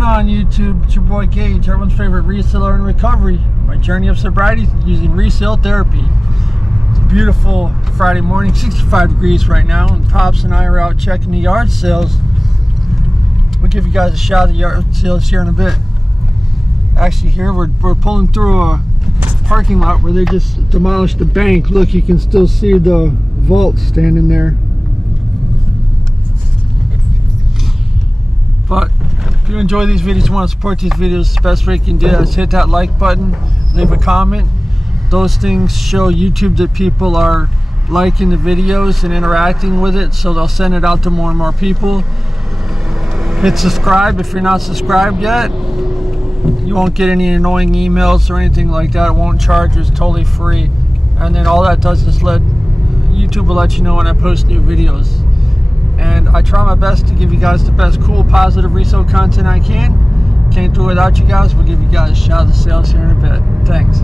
going on YouTube? It's your boy Gage, everyone's favorite reseller in recovery. My journey of sobriety using resale therapy. It's a beautiful Friday morning, 65 degrees right now, and Pops and I are out checking the yard sales. We'll give you guys a shot of the yard sales here in a bit. Actually here we're pulling through a parking lot where they just demolished the bank. Look, you can still see the vault standing there. But if you enjoy these videos, you want to support these videos, the best way you can do is hit that like button, leave a comment. Those things show YouTube that people are liking the videos and interacting with it, so they'll send it out to more and more people. Hit subscribe if you're not subscribed yet. You won't get any annoying emails or anything like that. It won't charge you, it's totally free. And then all that does is YouTube will let you know when I post new videos. And I try my best to give you guys the best cool, positive resale content I can. Can't do it without you guys. We'll give you guys a shot of the sales here in a bit. Thanks.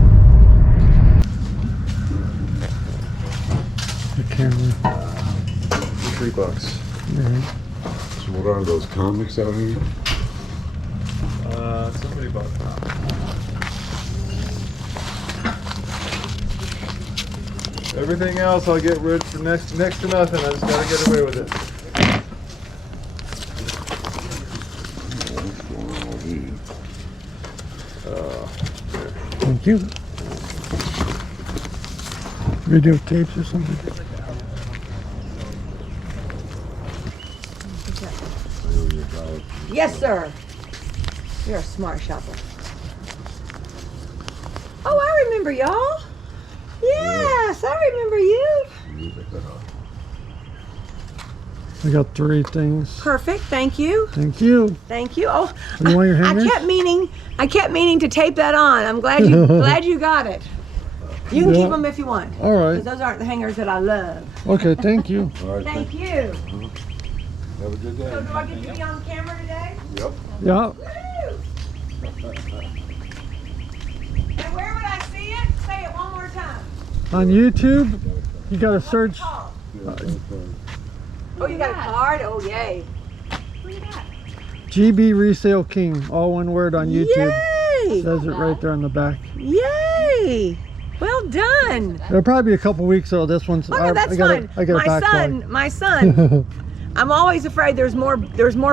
The camera. $3. Right. So what are those comics out here? Somebody bought them. Everything else I'll get rid for next to nothing. I just gotta get away with it. Thank you. Video tapes or something. Yes, sir. You're a smart shopper. Oh, I remember y'all. Yes, I remember you. I got 3 things. Perfect. Thank you. Thank you. Thank you. Oh, You want your hangers? I kept meaning to tape that on. I'm glad you got it. You can Yeah. keep them if you want. All right. Because those aren't the hangers that I love. Okay, thank you. All right, Thank you. have a good day. So do I get to be on camera today? Yep. Yeah. Woo! And where would I see it? Say it one more time. On YouTube, you gotta search. Oh, you got a card? Oh, yay. GB Resale King, all one word on YouTube. Yay! Says it right there on the back. Yay! Well done. It'll probably be a couple weeks old. This one's. Oh, no, that's fine. I got a My son. I'm always afraid there's more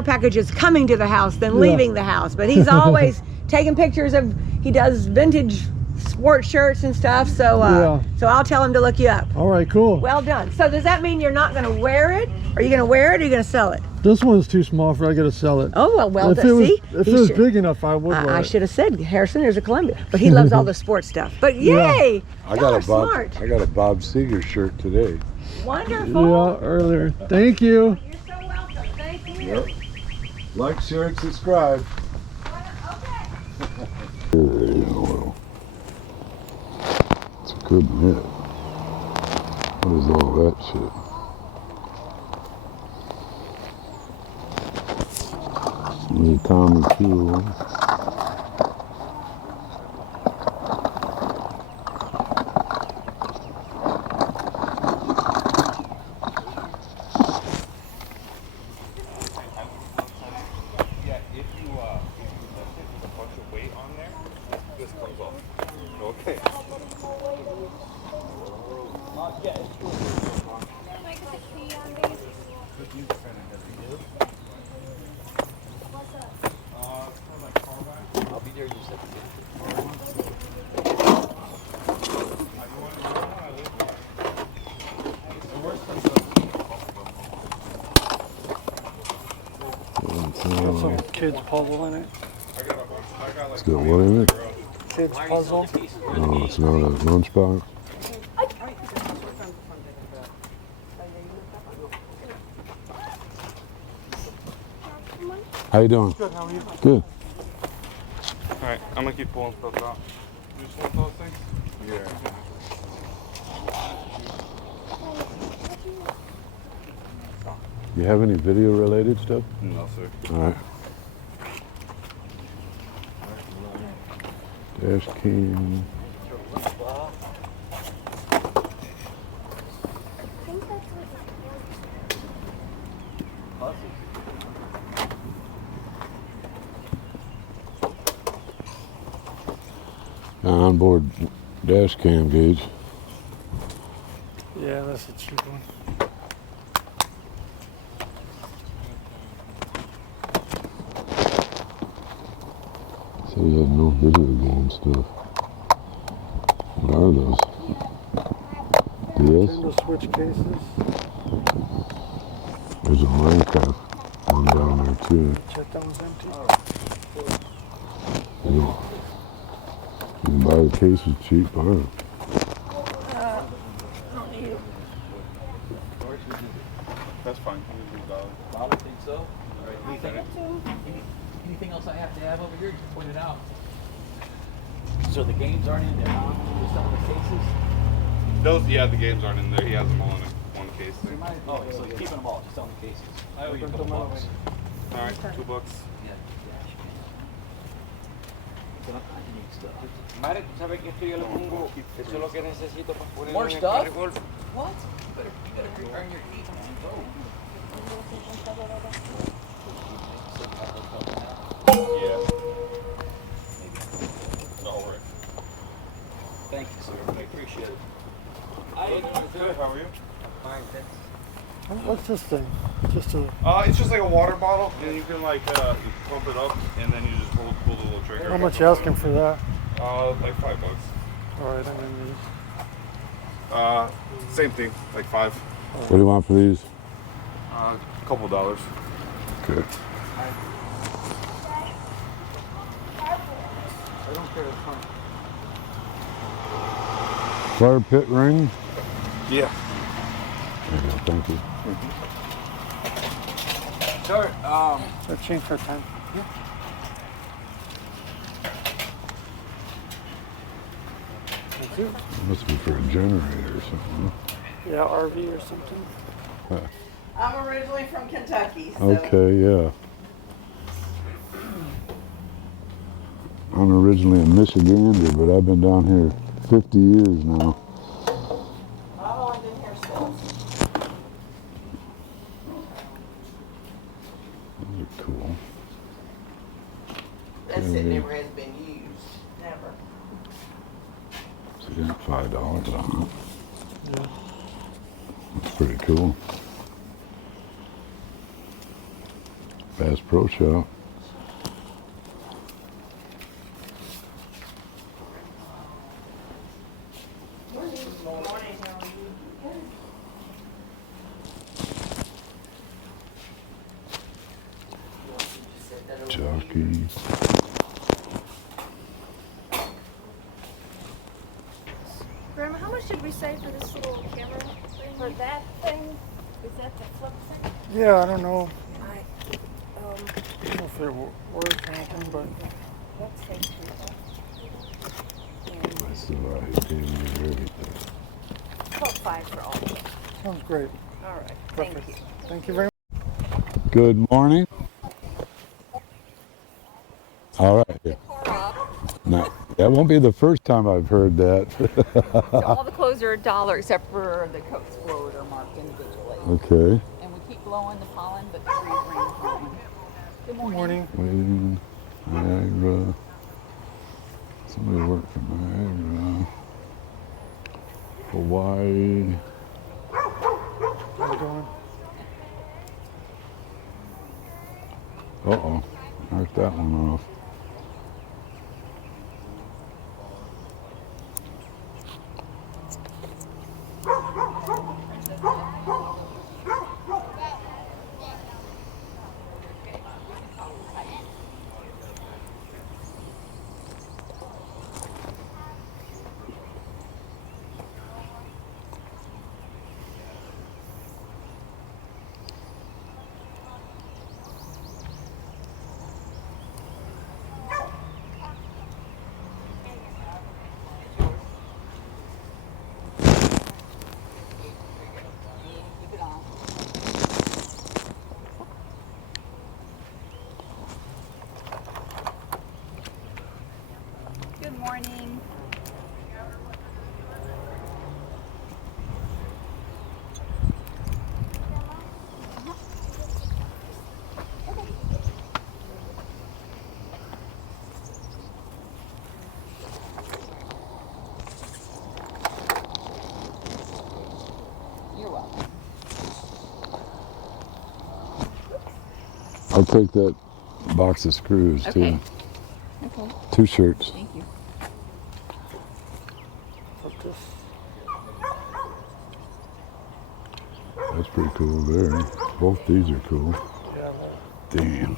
packages coming to the house than leaving the house. But he's always taking pictures of. He does vintage sports shirts and stuff. So so I'll tell him to look you up. All right, cool. Well done. So does that mean you're not going to wear it? Are you going to wear it? Or are you going to sell it? This one's too small for I gotta sell it. Oh well If it was big enough, I would wear I it. should have said Harrison. There's a Columbia, but he loves all the sports stuff. But yay! I got a Bob. Smart. I got a Bob Seger shirt today. Wonderful. Yeah, earlier. Thank you. You're so welcome. Thank you. Yep. Like, share, and subscribe. Okay. It's a good net. What is all that shit? Need Tommy Fuel. Yeah, if you lift it with a bunch of weight on there, this comes off. Okay. I'll be there just at the Some kids puzzle in it. It's got what in it? Kids puzzle. No, it's not a lunchbox. How you doing? Good. How are you? Good. Alright, I'm gonna keep pulling stuff out. You just want those things? Yeah. You have any video related stuff? No, sir. All right. Dash cam. Onboard dash cam gauge. Yeah, that's a cheap one. So you have no video game stuff. What are those? DS? Nintendo Switch cases. There's a Minecraft one down there too. Check that one's empty. You can buy the cases cheap, huh? That's fine. I don't think so. Anything else I have to have over here, just point it out. So the games aren't in there, huh? Just some of the cases? Those, yeah, the games aren't in there. He has them all in one case thing. Oh, so you're keeping them all, just on the cases. I owe you a couple bucks. All right, $2. Yeah. Stuff. Madre, ¿tú sabes que esto yo le pongo? Eso es lo que necesito para poner More en el stuff? carro de golf. What? You better earn your keep, man. Go. Yeah. No worry. Thank you, sir. I appreciate it. Good. How are you? Fine, thanks. What's this thing? Just a. It's just like a water bottle, and you can like you pump it up, and then you just pull the little trigger. How much you asking for that? Like $5. All right, I'm in these. Same thing, like 5. What do you want for these? Couple dollars. Okay. I don't care. It's fine. Fire pit ring? Yeah. There you go, thank you. Sir, 15 for 10. Thank you. Must be for a generator or something. Yeah, RV or something. I'm originally from Kentucky, so Okay, yeah. I'm originally a Michigander, but I've been down here 50 years now. I've only been here since. Those are cool. That's it never has been used. Never. So you got $5 on it. Yeah. That's pretty cool. Bass Pro Shop. Jockey. Grandma, how much did we say for this little camera thing? For that thing? Is that the flip thing? Yeah, I don't know. I I don't know if it works or anything, but let's say That's the right thing, everything. 12.5 for all of them. sounds great. All right, thank Perfect. you. Thank you very much. Good morning. All right. Yeah. Now, that won't be the first time I've heard that. So all the clothes are $1 except for the coats float are marked individually. Okay. And we keep blowing the pollen, but the trees bring pollen. Good morning. Morning. Waiting. Niagara. Somebody worked for Niagara. Hawaii. How's it going? Uh-oh. Knocked that one off. I'll take that box of screws Okay. too. Okay. 2 shirts. Thank you. That's pretty cool there. Both these are cool. Damn.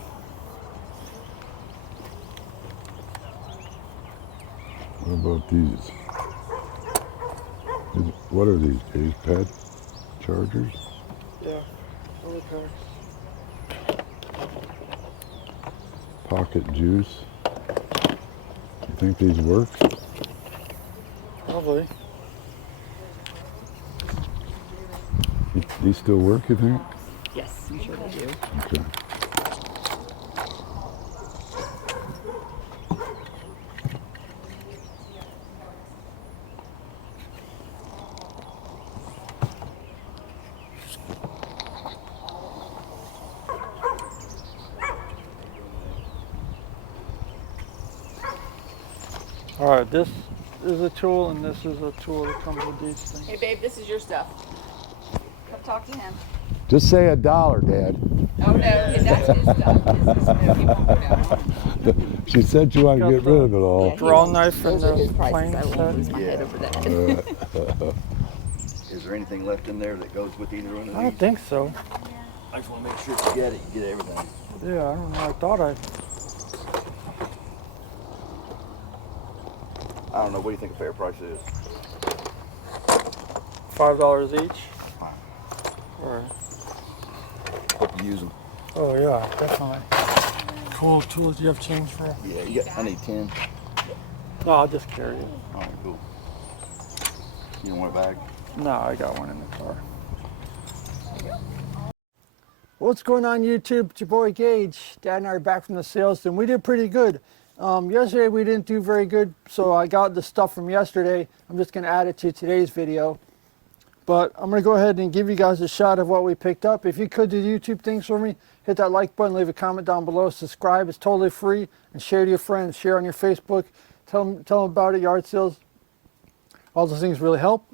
What about these? What are these, Dave? Pad chargers? Yeah. Pocket juice. You think these work? Probably. These still work, you think? Yes, I'm sure they do. Okay. All right, this is a tool and this is a tool that comes with these things. Hey, babe, this is your stuff. Come talk to him. Just say $1, Dad. Oh, no, that's his stuff. This is, no, he won't know. She said you want to get rid of it all. Yeah, Draw knife and those are his the prices. plane I won't set. lose my head over that. Is there anything left in there that goes with either one of these? I don't think so. I just want to make sure if you get it, you get everything. Yeah, I don't know. I thought I don't know. What do you think a fair price is? $5 each. Or, Hope you use them. oh yeah, definitely. Cool tools. You have change for? Yeah, you got. I need 10. No, I'll just carry it. All right, cool. You don't want it back? No, I got one in the car. What's going on YouTube? It's your boy Gage. Dad and I are back from the sales and we did pretty good. Yesterday we didn't do very good, so I got the stuff from yesterday. I'm just going to add it to today's video. But I'm going to go ahead and give you guys a shot of what we picked up. If you could do YouTube things for me, hit that like button, leave a comment down below, subscribe. It's totally free. And share to your friends. Share on your Facebook. Tell them about it, yard sales. All those things really help.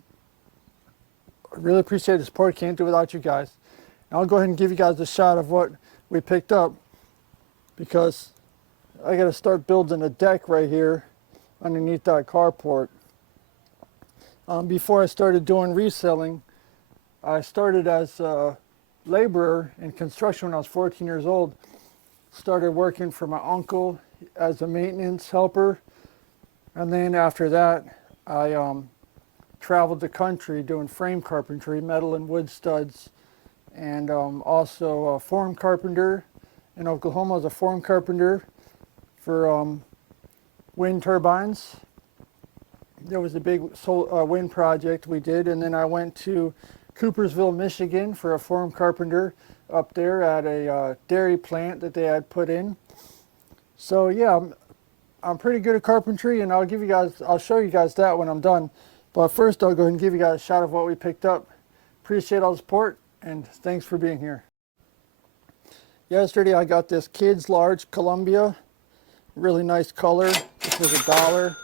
I really appreciate the support. Can't do it without you guys. And I'll go ahead and give you guys a shot of what we picked up because I got to start building a deck right here underneath that carport. Before I started doing reselling, I started as a laborer in construction when I was 14 years old. Started working for my uncle as a maintenance helper. And then after that, I traveled the country doing frame carpentry, metal and wood studs, and also a form carpenter. In Oklahoma, I was a form carpenter for wind turbines. There was a big wind project we did, and then I went to Coopersville, Michigan for a form carpenter up there at a dairy plant that they had put in. So yeah, I'm pretty good at carpentry, and I'll show you guys that when I'm done. But first, I'll go ahead and give you guys a shot of what we picked up. Appreciate all the support, and thanks for being here. Yesterday, I got this Kids Large Columbia. Really nice color. This was $1.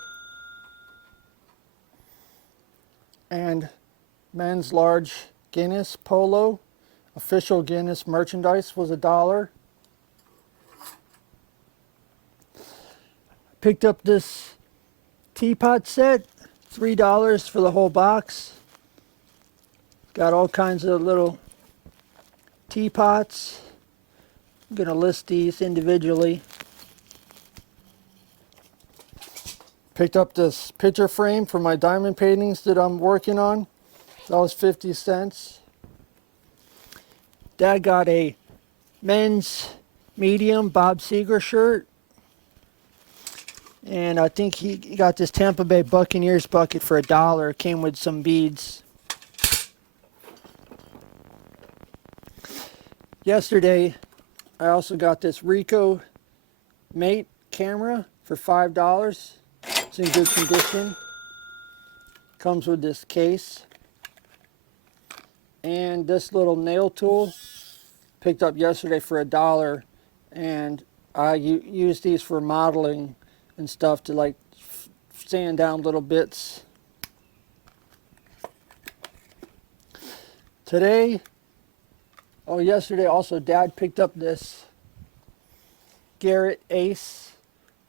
And men's large Guinness Polo. Official Guinness merchandise was $1. Picked up this teapot set. $3 for the whole box. Got all kinds of little teapots. I'm going to list these individually. Picked up this picture frame for my diamond paintings that I'm working on. That was 50 cents. Dad got a men's medium Bob Seger shirt. And I think he got this Tampa Bay Buccaneers bucket for $1. It came with some beads. Yesterday, I also got this Ricoh Mate camera for $5. It's in good condition. Comes with this case. And this little nail tool, picked up yesterday for $1. And I use these for modeling and stuff to like sand down little bits. Yesterday also Dad picked up this Garrett Ace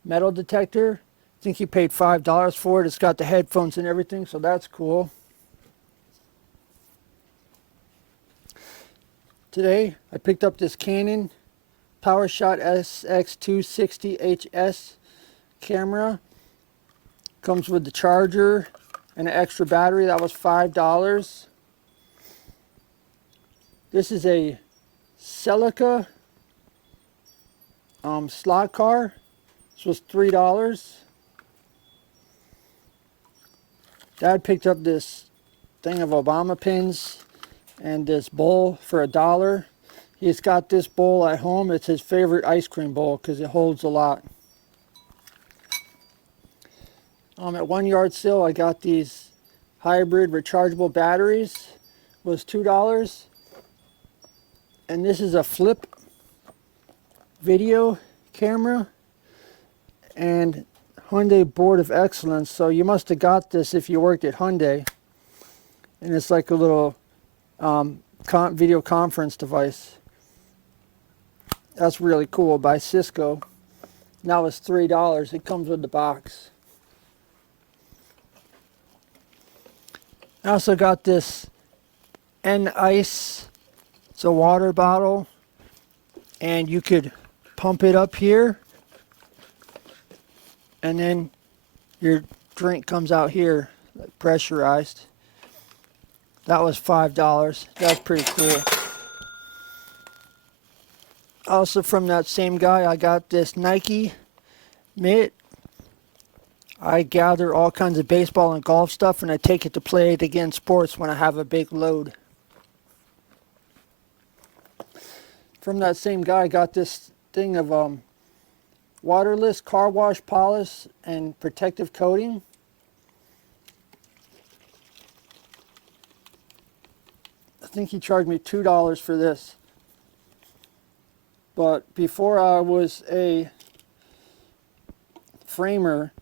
metal detector. I think he paid $5 for it. It's got the headphones and everything, so that's cool. Today, I picked up this Canon PowerShot SX260HS camera. Comes with the charger and an extra battery. That was $5. This is a Celica slot car. This was $3. Dad picked up this thing of Obama pins and this bowl for $1. He's got this bowl at home. It's his favorite ice cream bowl because it holds a lot. At one yard sale, I got these hybrid rechargeable batteries. Was $2. And this is a flip video camera and Hyundai Board of Excellence. So you must have got this if you worked at Hyundai. And it's like a little video conference device. That's really cool, by Cisco. Now it's $3. It comes with the box. I also got this N-Ice. It's a water bottle, and you could pump it up here, and then your drink comes out here, like pressurized. That was $5. That's pretty cool. Also from that same guy, I got this Nike mitt. I gather all kinds of baseball and golf stuff, and I take it to play it against sports when I have a big load. From that same guy, I got this thing of waterless car wash polish and protective coating. I think he charged me $2 for this. But before I was a framer,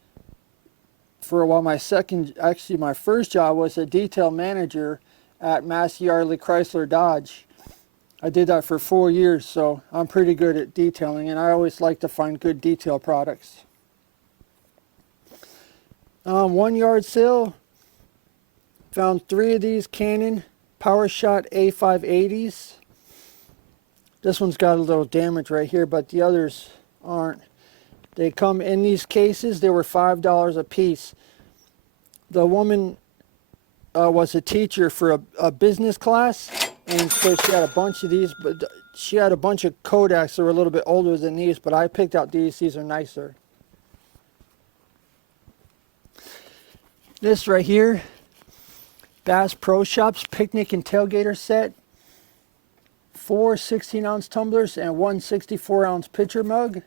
for a while, my first job was a detail manager at Massey Yardley Chrysler Dodge. I did that for 4 years, so I'm pretty good at detailing, and I always like to find good detail products. 1 yard sale, found 3 of these Canon PowerShot A580s. This one's got a little damage right here, but the others aren't. They come in these cases. They were $5 a piece. The woman was a teacher for a business class, and so she had a bunch of these, but she had a bunch of Kodaks that were a little bit older than these, but I picked out these. These are nicer. This right here, Bass Pro Shops Picnic and Tailgater Set. 4 16-ounce tumblers and 1 64-ounce pitcher mug.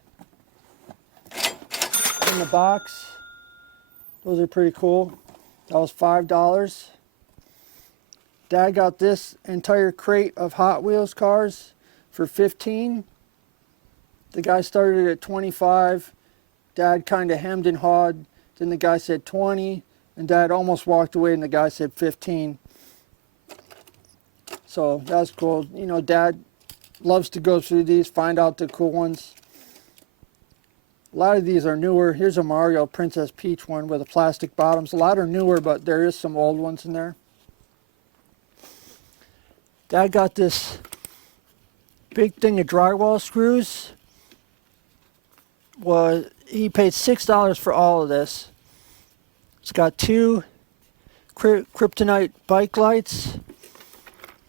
In the box. Those are pretty cool. That was $5. Dad got this entire crate of Hot Wheels cars for $15. The guy started at $25. Dad kind of hemmed and hawed. Then the guy said $20, and Dad almost walked away, and the guy said $15. So that's cool. You know, Dad loves to go through these, find out the cool ones. A lot of these are newer. Here's a Mario Princess Peach one with the plastic bottoms. A lot are newer, but there is some old ones in there. Dad got this big thing of drywall screws. He paid $6 for all of this. It's got 2 Kryptonite bike lights,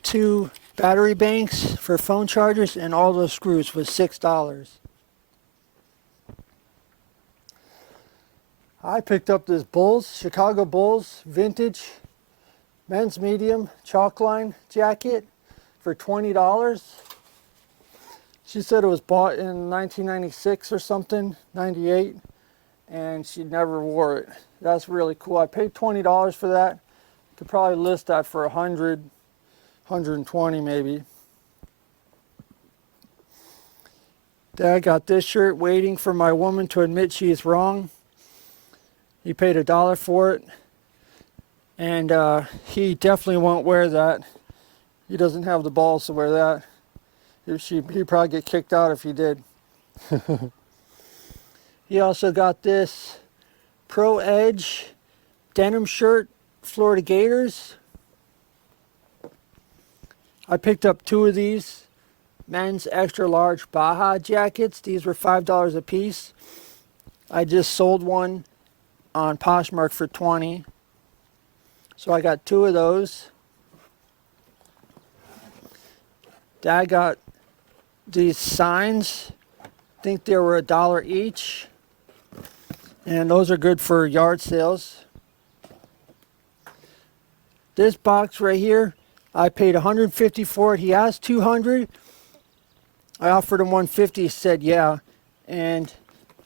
2 battery banks for phone chargers, and all those screws was $6. I picked up this Chicago Bulls vintage men's medium chalk line jacket for $20. She said it was bought in 1996 or something, 98, and she never wore it. That's really cool. I paid $20 for that. Could probably list that for $100, $120 maybe. Dad got this shirt, Waiting for My Woman to Admit She Is Wrong. He paid $1 for it, and he definitely won't wear that. He doesn't have the balls to wear that. He'd probably get kicked out if he did. He also got this Pro Edge denim shirt, Florida Gators. I picked up 2 of these men's extra large Baja jackets. These were $5 a piece. I just sold one on Poshmark for $20. So I got 2 of those. Dad got these signs. I think they were $1 each. And those are good for yard sales. This box right here, I paid $150 for it. He asked $200. I offered him $150. He said yeah. And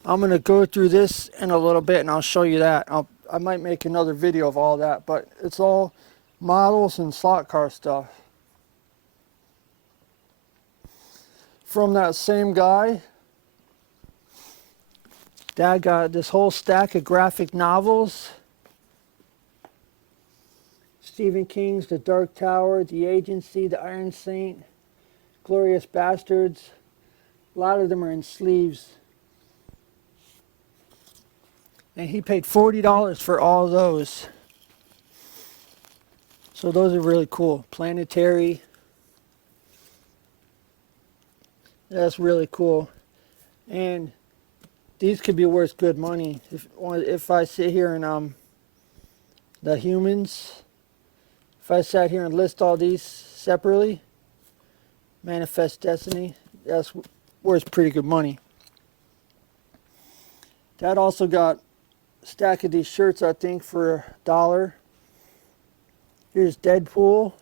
I'm going to go through this in a little bit and I'll show you that. I might make another video of all that, but it's all models and slot car stuff. From that same guy, Dad got this whole stack of graphic novels. Stephen King's The Dark Tower, The Agency, The Iron Saint, Glorious Bastards. A lot of them are in sleeves. And he paid $40 for all those. So those are really cool. Planetary. That's really cool. And these could be worth good money. If I sit here and the humans, if I sat here and list all these separately, Manifest Destiny, that's worth pretty good money. Dad also got a stack of these shirts, I think, for $1. Here's Deadpool.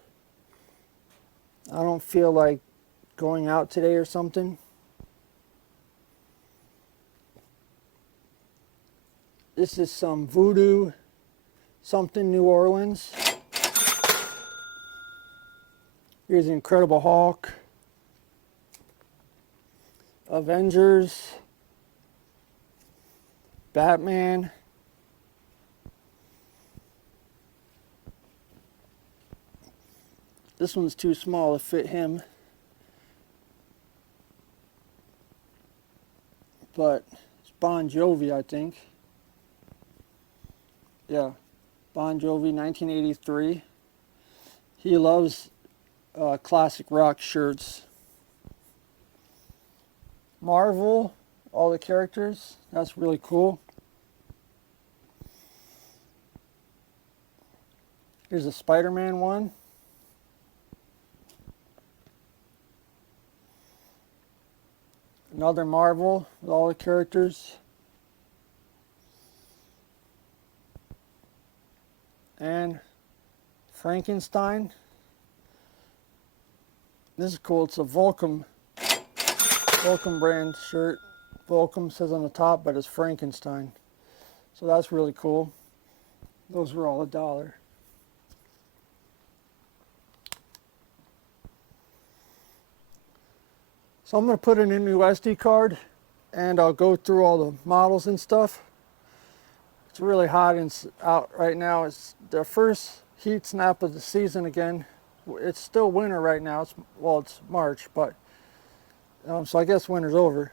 I don't feel like going out today or something. This is some Voodoo something New Orleans. Here's Incredible Hulk, Avengers, Batman, this one's too small to fit him, but it's Bon Jovi, I think. Yeah, Bon Jovi, 1983. He loves classic rock shirts. Marvel, all the characters, that's really cool. Here's a Spider-Man one. Another Marvel with all the characters. And Frankenstein. This is cool. It's a Volcom brand shirt. Volcom says on the top, but it's Frankenstein. So that's really cool. Those were all $1. So I'm going to put in a new SD card and I'll go through all the models and stuff. It's really hot out right now. It's the first heat snap of the season again. It's still winter right now. It's March, but so I guess winter's over.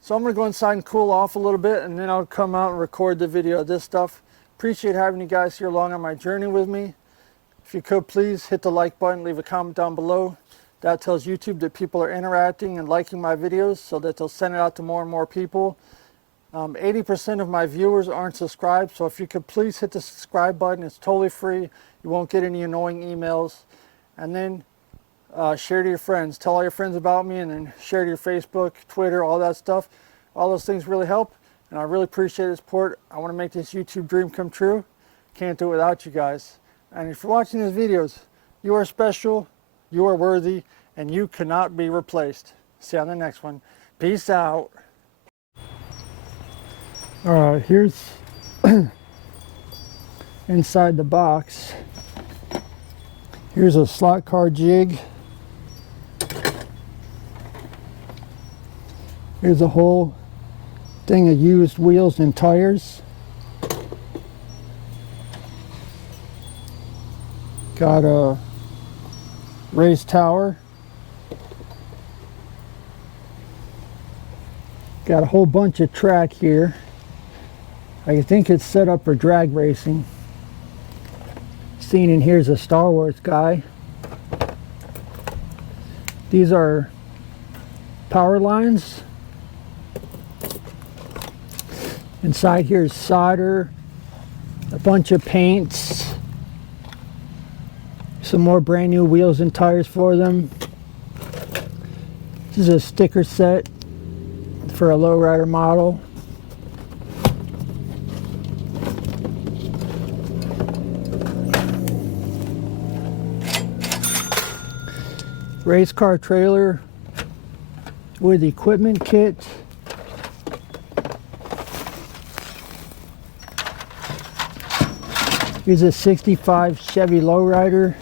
So I'm gonna go inside and cool off a little bit, and then I'll come out and record the video of this stuff. Appreciate having you guys here along on my journey with me. If you could please hit the like button, leave a comment down below. That tells YouTube that people are interacting and liking my videos, so that they'll send it out to more and more people. 80% of my viewers aren't subscribed, so if you could please hit the subscribe button. It's totally free. You won't get any annoying emails. And then share to your friends. Tell all your friends about me, and then share to your Facebook, Twitter, all that stuff. All those things really help, and I really appreciate the support. I want to make this YouTube dream come true. Can't do it without you guys. And if you're watching these videos, you are special, you are worthy, and you cannot be replaced. See you on the next one. Peace out. Alright, here's inside the box. Here's a slot car jig. Here's a whole thing of used wheels and tires. Got a race tower. Got a whole bunch of track here. I think it's set up for drag racing. Seen in here's a Star Wars guy. These are power lines. Inside here is solder, a bunch of paints, some more brand new wheels and tires for them. This is a sticker set for a lowrider model. Race car trailer with equipment kit. Here's a 65 Chevy lowrider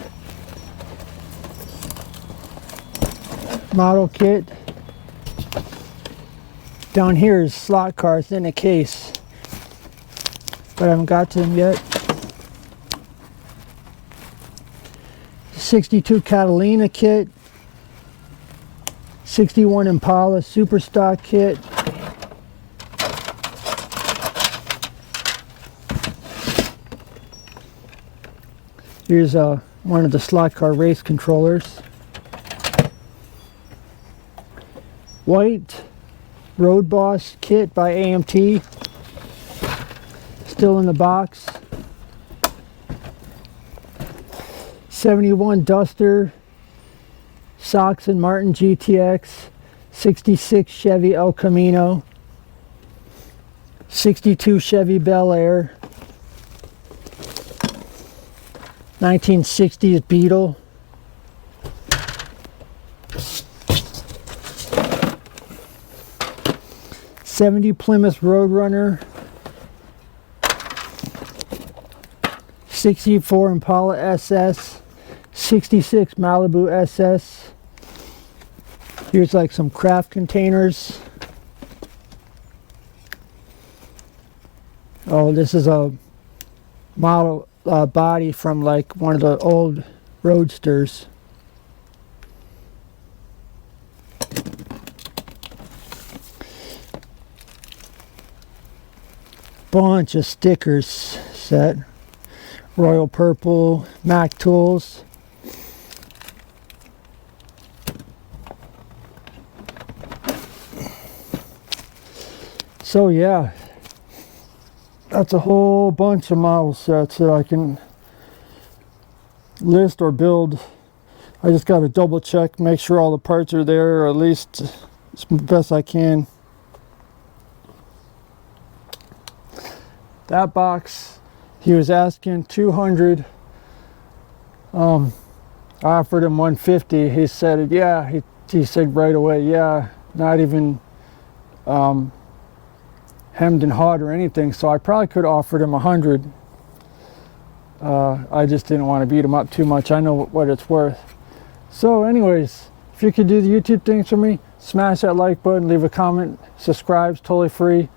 model kit. Down here is slot cars in a case, but I haven't got to them yet. 62 Catalina kit, 61 Impala Super Stock kit, here's one of the slot car race controllers. White Road Boss kit by AMT, still in the box. 71 Duster, Sox and Martin GTX, 66 Chevy El Camino, 62 Chevy Bel Air, 1960s Beetle, '70 Plymouth Roadrunner, 64 Impala SS, 66 Malibu SS. Here's like some craft containers. Oh, this is a model body from like one of the old Roadsters. Bunch of stickers set. Royal Purple, Mac Tools. So yeah, that's a whole bunch of model sets that I can list or build. I just got to double check, make sure all the parts are there, or at least as best I can. That box, he was asking 200. I offered him 150. He said, yeah, he said right away, yeah, not even hemmed and hawed or anything, so I probably could have offered him 100. I just didn't want to beat him up too much. I know what it's worth. So anyways, if you could do the YouTube things for me, smash that like button, leave a comment, subscribe, it's totally free.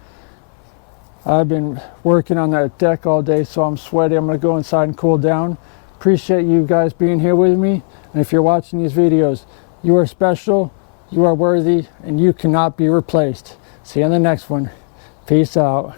I've been working on that deck all day, so I'm sweaty. I'm going to go inside and cool down. Appreciate you guys being here with me. And if you're watching these videos, you are special, you are worthy, and you cannot be replaced. See you on the next one. Peace out.